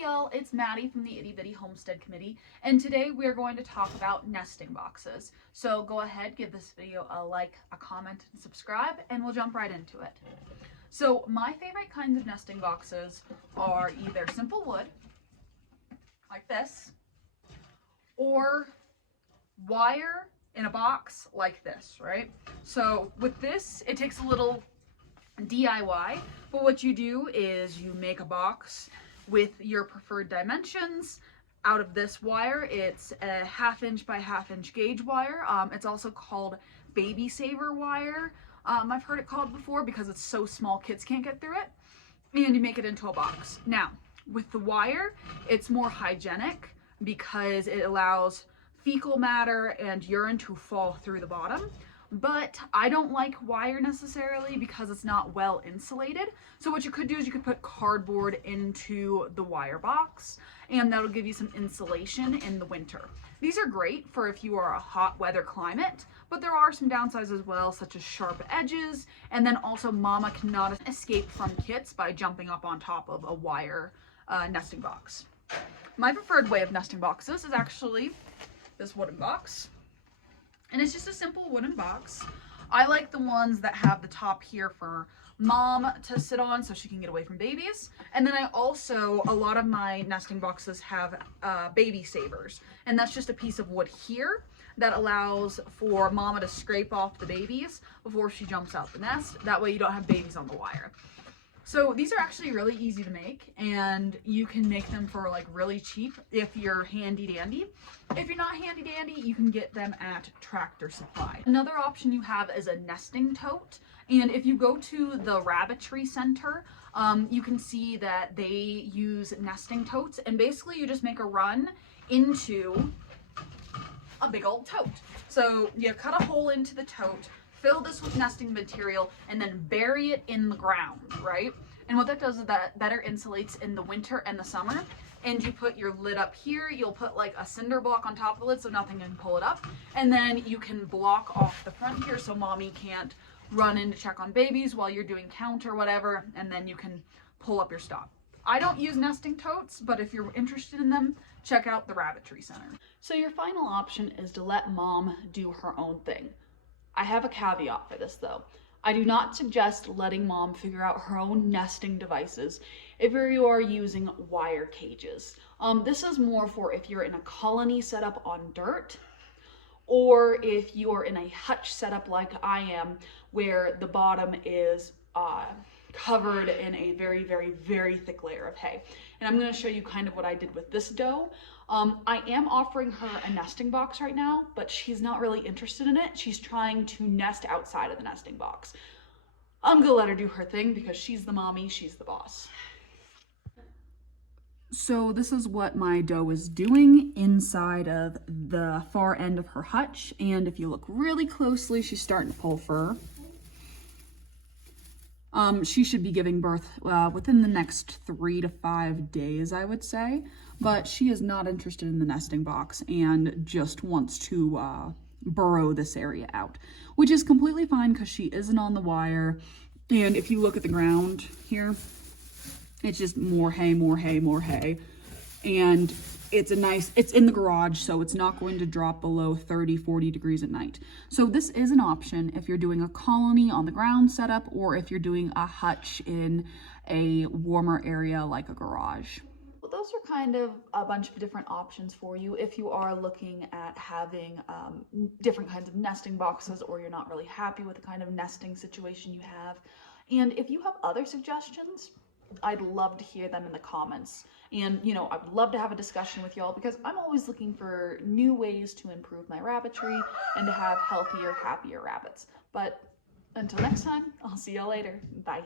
Hey y'all, it's Maddie from the Itty Bitty Homestead Committee, and today we are going to talk about nesting boxes. So go ahead, give this video a like, a comment, and subscribe, and we'll jump right into it. So my favorite kinds of nesting boxes are either simple wood, like this, or wire in a box like this, right? So with this, it takes a little DIY, but what you do is you make a box with your preferred dimensions out of this wire. It's a 1/2 inch by 1/2 inch gauge wire. It's also called baby saver wire. I've heard it called before because it's so small kids can't get through it, and you make it into a box. Now with the wire, it's more hygienic because it allows fecal matter and urine to fall through the bottom. But I don't like wire necessarily because it's not well insulated. So what you could do is you could put cardboard into the wire box, and that'll give you some insulation in the winter. These are great for if you are a hot weather climate, but there are some downsides as well, such as sharp edges, and then also mama cannot escape from kits by jumping up on top of a wire nesting box. My preferred way of nesting boxes is actually this wooden box. And it's just a simple wooden box. I like the ones that have the top here for mom to sit on so she can get away from babies. And then a lot of my nesting boxes have baby savers. And that's just a piece of wood here that allows for mama to scrape off the babies before she jumps out the nest. That way you don't have babies on the wire. So these are actually really easy to make, and you can make them for like really cheap if you're handy dandy. If you're not handy dandy, you can get them at Tractor Supply. Another option you have is a nesting tote, and if you go to the Rabbitry Center, you can see that they use nesting totes, and basically you just make a run into a big old tote. So you cut a hole into the tote, fill this with nesting material, and then bury it in the ground, right? And what that does is that better insulates in the winter and the summer. And you put your lid up here, you'll put like a cinder block on top of the lid so nothing can pull it up. And then you can block off the front here so mommy can't run in to check on babies while you're doing count or whatever, and then you can pull up your stop. I don't use nesting totes, but if you're interested in them, check out the Rabbitry Center. So your final option is to let mom do her own thing. I have a caveat for this though. I do not suggest letting mom figure out her own nesting devices if you are using wire cages. This is more for if you're in a colony setup on dirt, or if you are in a hutch setup like I am, where the bottom is covered in a very, very, very thick layer of hay. And I'm going to show you kind of what I did with this doe. I am offering her a nesting box right now, but she's not really interested in it. She's trying to nest outside of the nesting box. I'm going to let her do her thing because she's the mommy, she's the boss. So this is what my doe is doing inside of the far end of her hutch. And if you look really closely, she's starting to pull fur. She should be giving birth within the next 3 to 5 days, I would say, but she is not interested in the nesting box and just wants to burrow this area out, which is completely fine because she isn't on the wire. And if you look at the ground here, it's just more hay, more hay, more hay. And it's in the garage, so it's not going to drop below 30, 40 degrees at night. So this is an option if you're doing a colony on the ground setup, or if you're doing a hutch in a warmer area like a garage. Well, those are kind of a bunch of different options for you if you are looking at having different kinds of nesting boxes, or you're not really happy with the kind of nesting situation you have. And if you have other suggestions, I'd love to hear them in the comments. And, you know, I would love to have a discussion with y'all because I'm always looking for new ways to improve my rabbitry and to have healthier, happier rabbits. But until next time, I'll see y'all later. Bye.